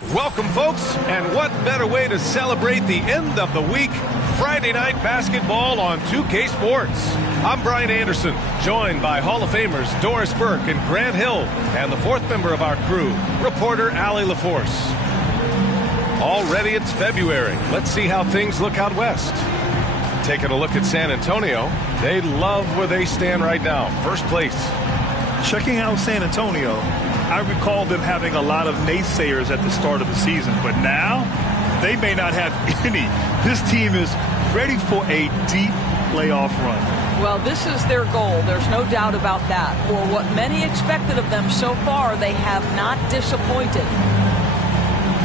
Welcome, folks, and what better way to celebrate the end of the week? Friday night basketball on 2K Sports. I'm Brian Anderson, joined by Hall of Famers Doris Burke and Grant Hill, and the fourth member of our crew, reporter Allie LaForce. Already it's February. Let's see how things look out west. Taking a look at San Antonio, they love where they stand right now, first place. Checking out San Antonio, I recall them having a lot of naysayers at the start of the season, but now they may not have any. This team is ready for a deep playoff run. Well, this is their goal. There's no doubt about that. For what many expected of them so far, they have not disappointed.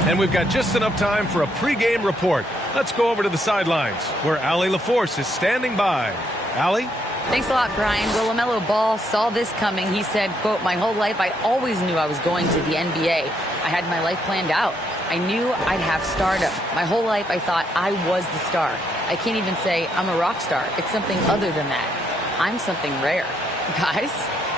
And we've got just enough time for a pregame report. Let's go over to the sidelines, where Allie LaForce is standing by. Allie? Thanks a lot, Brian. Well, LaMelo Ball saw this coming. He said, quote, "My whole life I always knew I was going to the NBA. I had my life planned out. I knew I'd have stardom. My whole life I thought I was the star. I can't even say I'm a rock star. It's something other than that. I'm something rare." Guys?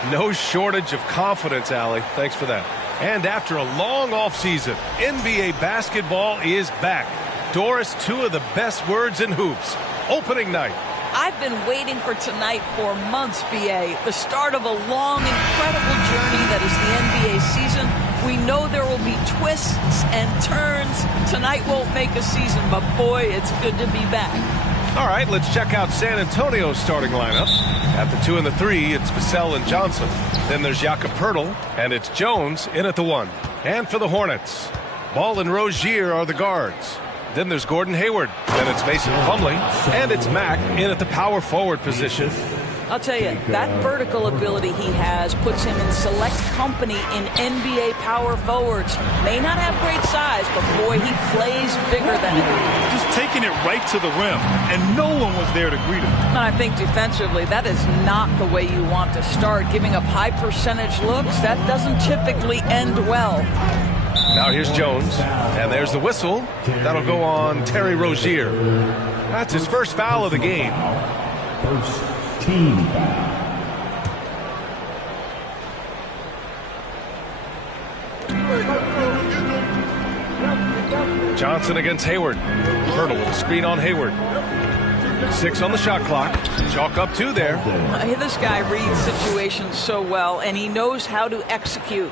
No shortage of confidence, Allie. Thanks for that. And after a long offseason, NBA basketball is back. Doris, two of the best words in hoops. Opening night. I've been waiting for tonight for months, BA. The start of a long, incredible journey that is the NBA season. We know there will be twists and turns. Tonight won't make a season, but boy, it's good to be back. All right, let's check out San Antonio's starting lineup. At the 2 and the 3, it's Vassell and Johnson. Then there's Jakob Poeltl, and it's Jones in at the 1. And for the Hornets, Ball and Rozier are the guards. Then there's Gordon Hayward. Then it's Mason Plumlee. And it's Mack in at the power forward position. I'll tell you, that vertical ability he has puts him in select company in NBA power forwards. May not have great size, but boy, he plays bigger than it. Just taking it right to the rim, and no one was there to greet him. And I think defensively, that is not the way you want to start. Giving up high percentage looks, that doesn't typically end well. Now here's Jones, and there's the whistle. That'll go on Terry Rozier. That's his first foul of the game. First team foul. Johnson against Hayward. Poeltl with a screen on Hayward. 6 on the shot clock. Chalk up 2 there. This guy reads situations so well, and he knows how to execute.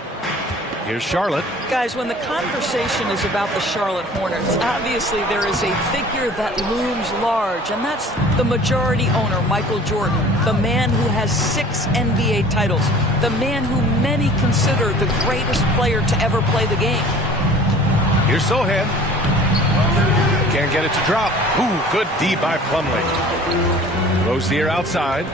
Here's Charlotte. Guys, when the conversation is about the Charlotte Hornets, obviously there is a figure that looms large, and that's the majority owner, Michael Jordan, the man who has 6 NBA titles, the man who many consider the greatest player to ever play the game. Here's Sohan. Can't get it to drop. Ooh, good D by Plumlee. Rozier outside.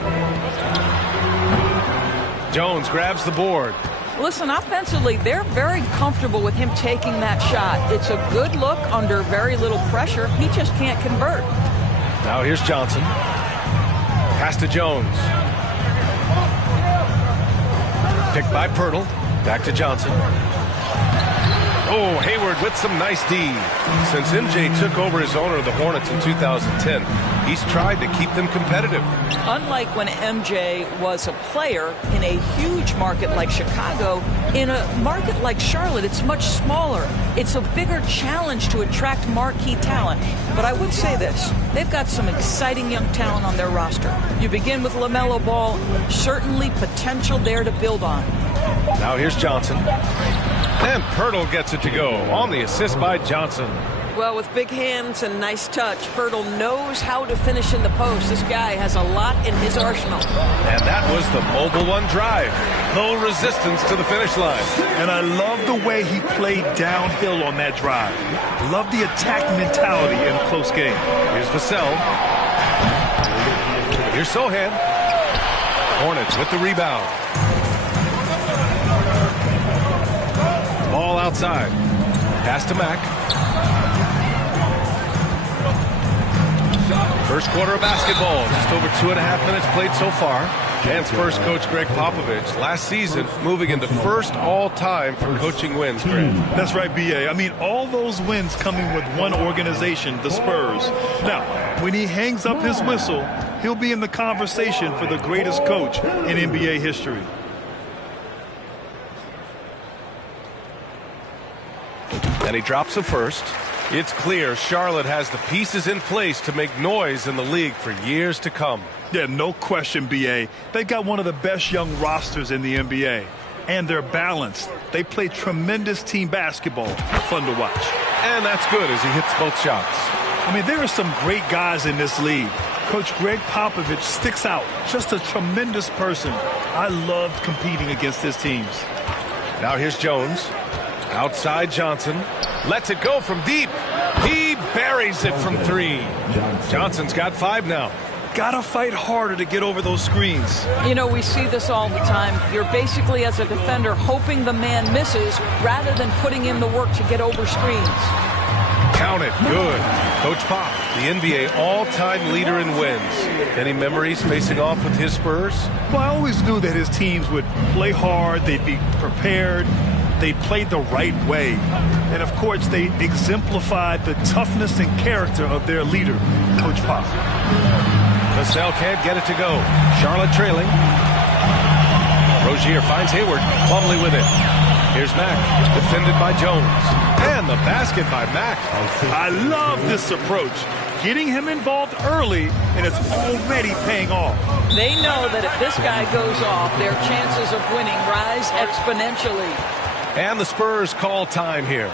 Jones grabs the board. Listen, offensively, they're very comfortable with him taking that shot. It's a good look under very little pressure. He just can't convert. Now here's Johnson. Pass to Jones. Picked by Poeltl. Back to Johnson. Oh, Hayward with some nice D. Since MJ took over as owner of the Hornets in 2010, he's tried to keep them competitive. Unlike when MJ was a player in a huge market like Chicago, in a market like Charlotte, it's much smaller. It's a bigger challenge to attract marquee talent. But I would say this, they've got some exciting young talent on their roster. You begin with LaMelo Ball, certainly potential there to build on. Now here's Johnson. And Poeltl gets it to go on the assist by Johnson. Well, with big hands and nice touch, Poeltl knows how to finish in the post. This guy has a lot in his arsenal. And that was the Mobile One drive. No resistance to the finish line. And I love the way he played downhill on that drive. Love the attack mentality in a close game. Here's Vassell. Here's Sohan. Hornets with the rebound. Ball outside. Pass to Mack. First quarter of basketball. Just over 2.5 minutes played so far. And Spurs coach Greg Popovich last season moving into first all-time for coaching wins, Greg. That's right, B.A. I mean, all those wins coming with one organization, the Spurs. Now, when he hangs up his whistle, he'll be in the conversation for the greatest coach in NBA history. And he drops the first. It's clear Charlotte has the pieces in place to make noise in the league for years to come. Yeah, no question, B.A. They've got one of the best young rosters in the NBA. And they're balanced. They play tremendous team basketball. Fun to watch. And that's good as he hits both shots. I mean, there are some great guys in this league. Coach Greg Popovich sticks out. Just a tremendous person. I loved competing against his teams. Now here's Jones. Outside Johnson. Lets it go from deep. He buries it from three. Johnson's got 5 now. Gotta fight harder to get over those screens. You know, we see this all the time. You're basically, as a defender, hoping the man misses rather than putting in the work to get over screens. Count it. Good. Coach Pop, the NBA all-time leader in wins. Any memories facing off with his Spurs? Well, I always knew that his teams would play hard. They'd be prepared. They played the right way. And, of course, they exemplified the toughness and character of their leader, Coach Pop. Vassell can't get it to go. Charlotte trailing. Rozier finds Hayward. Plumlee with it. Here's Mack, defended by Jones. And the basket by Mack. I love this approach. Getting him involved early, and it's already paying off. They know that if this guy goes off, their chances of winning rise exponentially. And the Spurs call time here.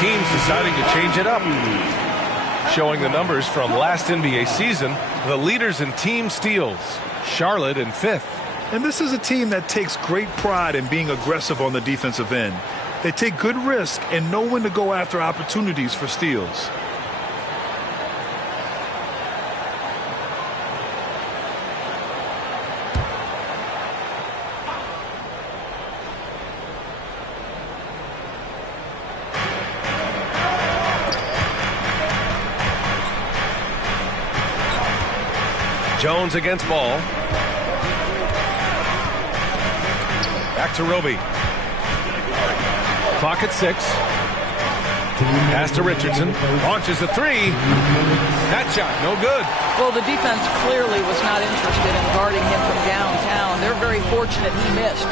Teams deciding to change it up. Showing the numbers from last NBA season, the leaders in team steals, Charlotte in 5th. And this is a team that takes great pride in being aggressive on the defensive end. They take good risk and know when to go after opportunities for steals. Jones against Ball. Back to Roby. Clock at 6. Pass to Richardson. Launches a 3. That shot, no good. Well, the defense clearly was not interested in guarding him from downtown. They're very fortunate he missed.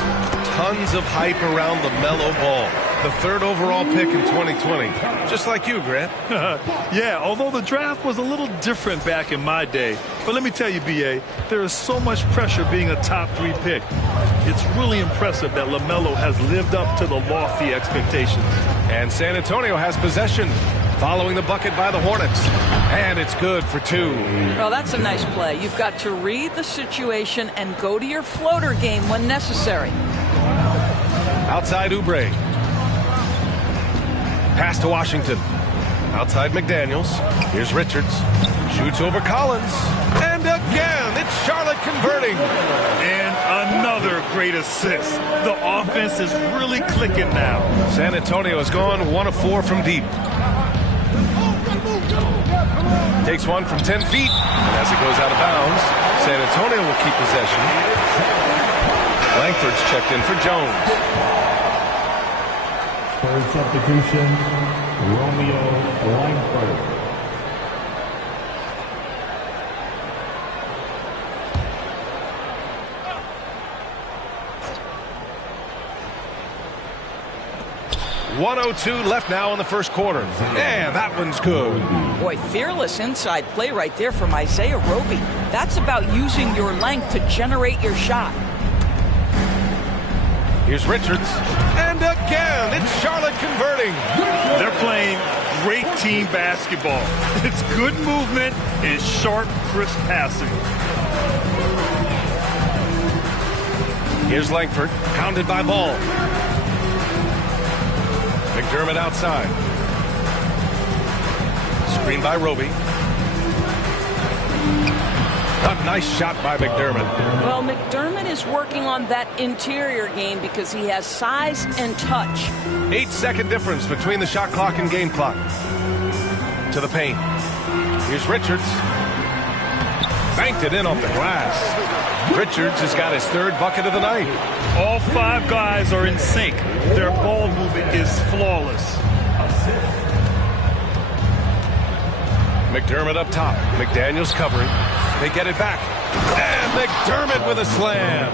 Tons of hype around the Melo Ball. The 3rd overall pick in 2020. Just like you, Grant. Yeah, although the draft was a little different back in my day. But let me tell you, B.A., there is so much pressure being a top 3 pick. It's really impressive that LaMelo has lived up to the lofty expectations. And San Antonio has possession, following the bucket by the Hornets. And it's good for 2. Well, that's a nice play. You've got to read the situation and go to your floater game when necessary. Outside Oubre. Pass to Washington. Outside McDaniels. Here's Richards. Shoots over Collins. And again, it's Charlotte converting. And another great assist. The offense is really clicking now. San Antonio has gone 1 of 4 from deep. Takes one from 10 feet. And as it goes out of bounds, San Antonio will keep possession. Langford's checked in for Jones. Spurs substitution, Romeo Langford. .102 left now in the first quarter. And that one's good. Boy, fearless inside play right there from Isaiah Roby. That's about using your length to generate your shot. Here's Richards. And again, it's Charlotte converting. They're playing great team basketball. It's good movement and sharp, crisp passing. Here's Langford, pounded by Ball. McDermott outside. Screen by Roby. A nice shot by McDermott. Well, McDermott is working on that interior game because he has size and touch. 8-second difference between the shot clock and game clock. To the paint. Here's Richards. Banked it in off the glass. Richards has got his third bucket of the night. All 5 guys are in sync. Their ball movement is flawless. McDermott up top. McDaniels covering. They get it back. And McDermott with a slam.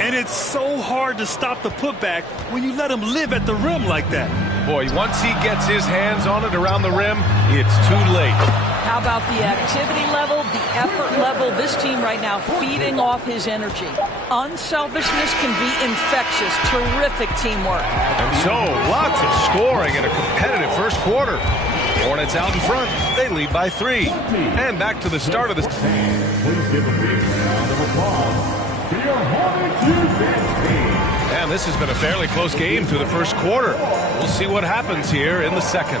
And it's so hard to stop the putback when you let him live at the rim like that. Boy, once he gets his hands on it around the rim, it's too late. How about the activity level, the effort level? This team right now feeding off his energy. Unselfishness can be infectious. Terrific teamwork. And so, lots of scoring in a competitive first quarter. Hornets out in front. They lead by 3. And back to the start of the... Please give a big round of applause to your Hornets defense team. And this has been a fairly close game through the first quarter. We'll see what happens here in the second.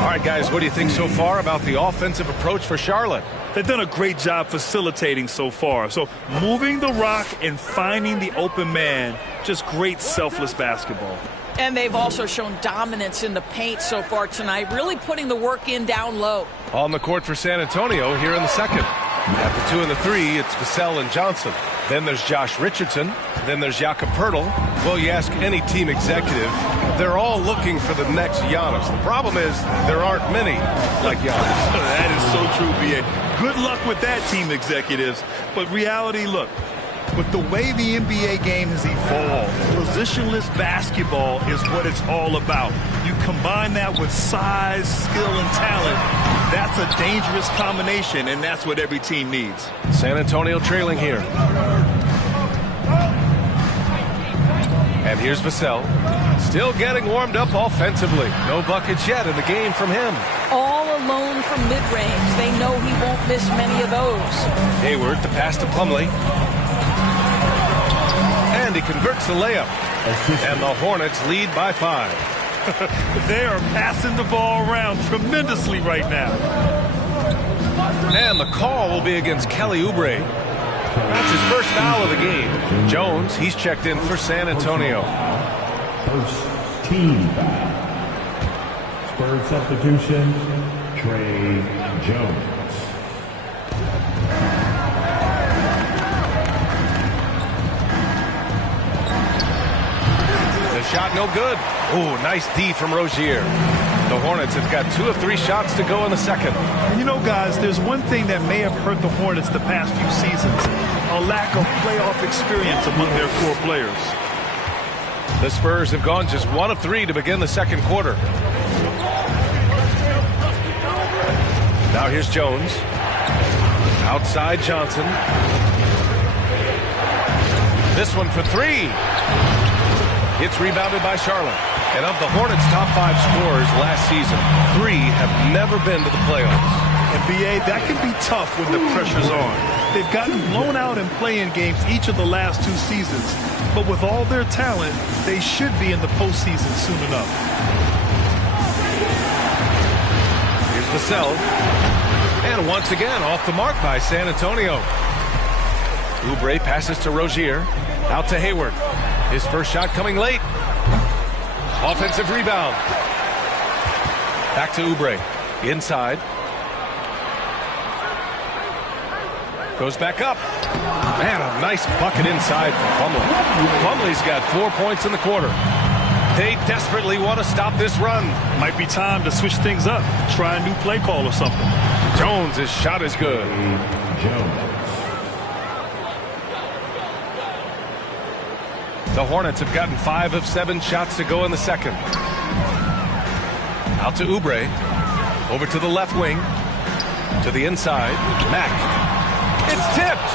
All right, guys, what do you think so far about the offensive approach for Charlotte? They've done a great job facilitating so far. So moving the rock and finding the open man, just great selfless basketball. And they've also shown dominance in the paint so far tonight, really putting the work in down low. On the court for San Antonio here in the second. At the 2 and the 3, it's Vassell and Johnson. Then there's Josh Richardson. Then there's Jakob Poeltl. Well, you ask any team executive, they're all looking for the next Giannis. The problem is there aren't many like Giannis. That is so true, B.A. Good luck with that, team executives. But reality, look, with the way the NBA game has evolved, positionless basketball is what it's all about. You combine that with size, skill, and talent, that's a dangerous combination, and that's what every team needs. San Antonio trailing here. And here's Vassell. Still getting warmed up offensively. No buckets yet in the game from him. All alone from mid-range. They know he won't miss many of those. Hayward, the pass to Plumlee. And he converts the layup. And the Hornets lead by 5. They are passing the ball around tremendously right now. And the call will be against Kelly Oubre. That's his first foul of the game. Jones, he's checked in for San Antonio. First team foul. Spurs substitution, Trey Jones. The shot no good. Oh, nice D from Rozier. The Hornets have got 2 of 3 shots to go in the second. And you know, guys, there's one thing that may have hurt the Hornets the past few seasons. A lack of playoff experience among their core players. The Spurs have gone just 1 of 3 to begin the second quarter. Now here's Jones. Outside Johnson. This one for 3. It's rebounded by Charlotte. And of the Hornets' top 5 scorers last season, 3 have never been to the playoffs. And B.A., that can be tough when the pressure's on. They've gotten blown out in play-in games each of the last 2 seasons. But with all their talent, they should be in the postseason soon enough. Here's Vassell. And once again, off the mark by San Antonio. Oubre passes to Rozier. Out to Hayward. His first shot coming late. Offensive rebound. Back to Oubre. Inside. Goes back up. Man, a nice bucket inside from Plumlee. Plumlee's got 4 points in the quarter. They desperately want to stop this run. Might be time to switch things up. Try a new play call or something. Jones' shot is good. Jones. The Hornets have gotten 5 of 7 shots to go in the second. Out to Oubre. Over to the left wing. To the inside. Mack. It's tipped.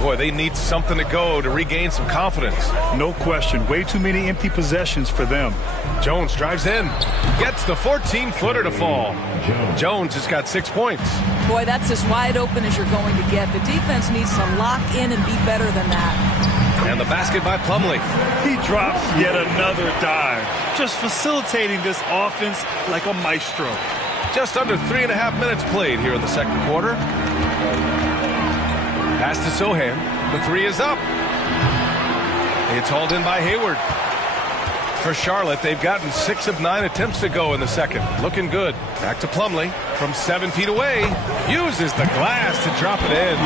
Boy, they need something to go to regain some confidence. No question. Way too many empty possessions for them. Jones drives in. Gets the 14-footer to fall. Jones has got 6 points. Boy, that's as wide open as you're going to get. The defense needs to lock in and be better than that. And the basket by Plumlee. He drops yet another dive, just facilitating this offense like a maestro. Just under 3.5 minutes played here in the second quarter. Pass to Sohan. The three is up. It's hauled in by Hayward. For Charlotte, they've gotten 6 of 9 attempts to go in the second. Looking good. Back to Plumlee from 7 feet away. Uses the glass to drop it in.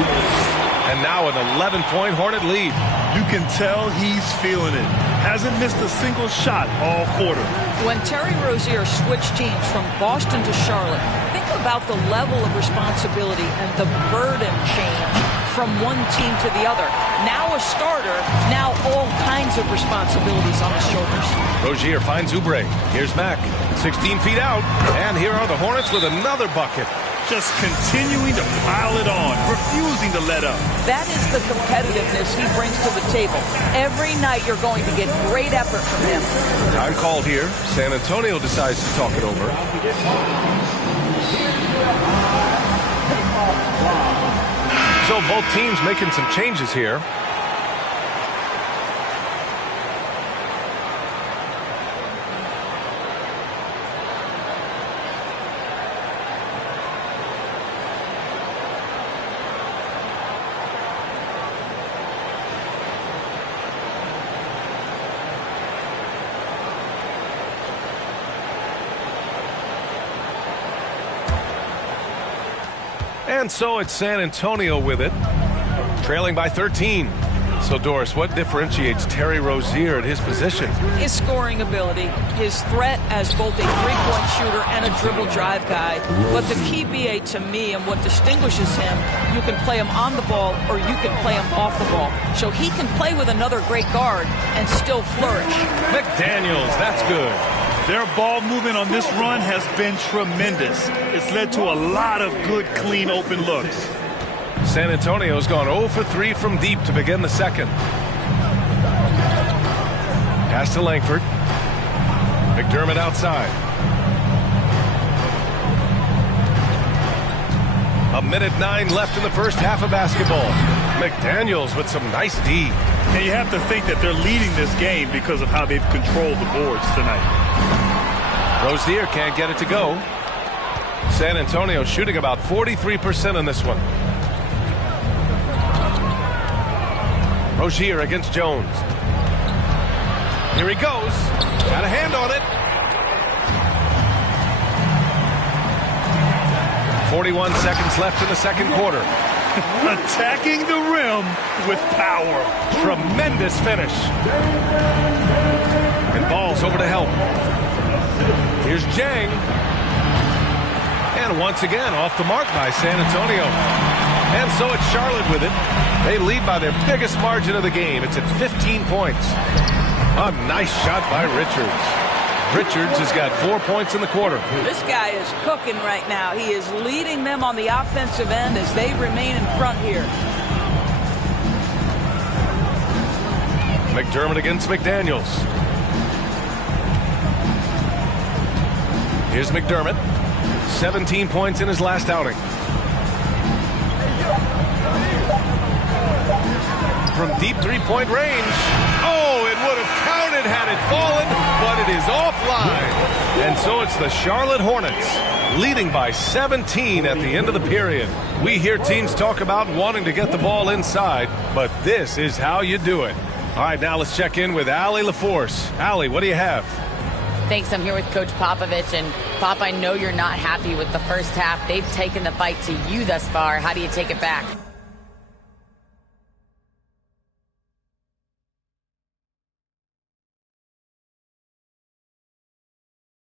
And now an 11-point Hornet lead. You can tell he's feeling it. Hasn't missed a single shot all quarter. When Terry Rozier switched teams from Boston to Charlotte, think about the level of responsibility and the burden change from one team to the other. Now a starter, now all kinds of responsibilities on his shoulders. Rozier finds Oubre. Here's Mack, 16 feet out. And here are the Hornets with another bucket. Just continuing to pile it on, refusing to let up. That is the competitiveness he brings to the table. Every night you're going to get great effort from him. Time called here. San Antonio decides to talk it over. So both teams making some changes here. And so it's San Antonio with it, trailing by 13. So, Doris, what differentiates Terry Rozier at his position? His scoring ability, his threat as both a three-point shooter and a dribble drive guy. But the key, BA, to me, and what distinguishes him, you can play him on the ball or you can play him off the ball. So he can play with another great guard and still flourish. McDaniels, that's good. Their ball movement on this run has been tremendous. It's led to a lot of good, clean, open looks. San Antonio's gone 0 for 3 from deep to begin the second. Pass to Langford. McDermott outside. A minute 9 left in the first half of basketball. McDaniels with some nice D. And you have to think that they're leading this game because of how they've controlled the boards tonight. Rozier can't get it to go. San Antonio shooting about 43% in this one. Rozier against Jones. Here he goes. Got a hand on it. 41 seconds left in the second quarter. Attacking the rim with power. Tremendous finish. And ball's over to help. Here's Jang. And once again, off the mark by San Antonio. And so it's Charlotte with it. They lead by their biggest margin of the game. It's at 15 points. A nice shot by Richards. Richards has got 4 points in the quarter. This guy is cooking right now. He is leading them on the offensive end as they remain in front here. McDermott against McDaniels. Here's McDermott. 17 points in his last outing. From deep three-point range. Oh, it would have counted had it fallen, but it is offline. And so it's the Charlotte Hornets leading by 17 at the end of the period. We hear teams talk about wanting to get the ball inside, but this is how you do it. All right, now let's check in with Allie LaForce. Allie, what do you have? Thanks. I'm here with Coach Popovich. And, Pop, I know you're not happy with the first half. They've taken the fight to you thus far. How do you take it back?